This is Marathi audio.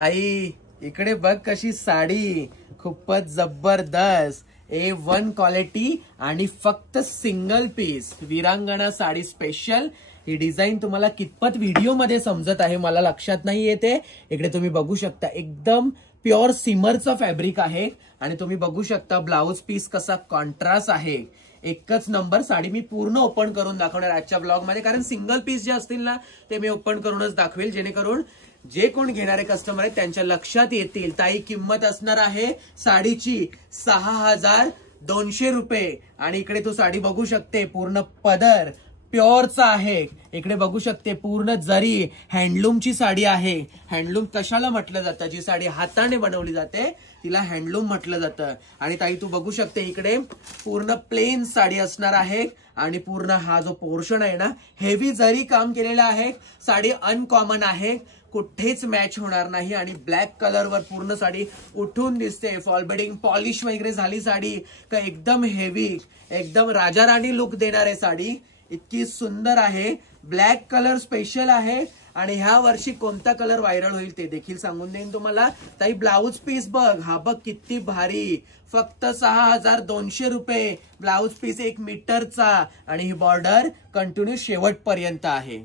आई इकडे बघ कशी साडी, खूपच जबरदस्त A1 क्वालिटी आणि फक्त सिंगल पीस वीरांगणा साडी स्पेशल। ही डिझाईन तुम्हाला कितपत व्हिडिओ मध्ये समजत आहे मला लक्षात नाही येते। इकडे तुम्ही बघू शकता एकदम प्युअर सिमरचं फॅब्रिक आहे आणि तुम्ही बघू शकता ब्लाउज पीस कसा कॉन्ट्रास्ट आहे। एकच नंबर साडी मी पूर्ण ओपन करून दाखवणार आजच्या ब्लॉग मध्ये, कारण सिंगल पीस जे असतील ना ते मी ओपन करूनच दाखवेल, जेणेकरून जे कोण घेणारे कस्टमर आहेत त्यांच्या लक्षात येतील। ताई किंमत असणार आहे साडीची 6200 रुपये आणि इकडे तू साडी बघू शकते पूर्ण पदर प्युअरचा आहे। इकडे बघू शकते पूर्ण जरी हँडलूमची साडी आहे। हँडलूम कशाला म्हटलं जातं? जी साडी हाताने बनवली जाते तिला हँडलूम म्हटलं जातं। आणि ताई तू बघू शकते इकडे पूर्ण प्लेन साडी असणार आहे आणि पूर्ण हा जो पोर्शन आहे ना हेवी जरी काम केलेला आहे। साडी अनकॉमन आहे, कुठेच मॅच होणार नाही आणि ब्लॅक कलर वर पूर्ण साडी उठून दिसते। फॉल बेडिंग पॉलिश वगैरे झाली साडी का एकदम हेवी, एकदम राजा राणी लुक देणार आहे साडी। इतकी सुंदर आहे, ब्लॅक कलर स्पेशल आहे आणि ह्या वर्षी कोणता कलर व्हायरल होईल ते देखील सांगून देईन तुम्हाला। ताई ब्लाउज पीस बघ, हा बघ किती भारी, फक्त 6200 रुपये ब्लाउज पीस 1 मीटरचा आणि ही बॉर्डर कंटिन्यू शेवटपर्यंत आहे।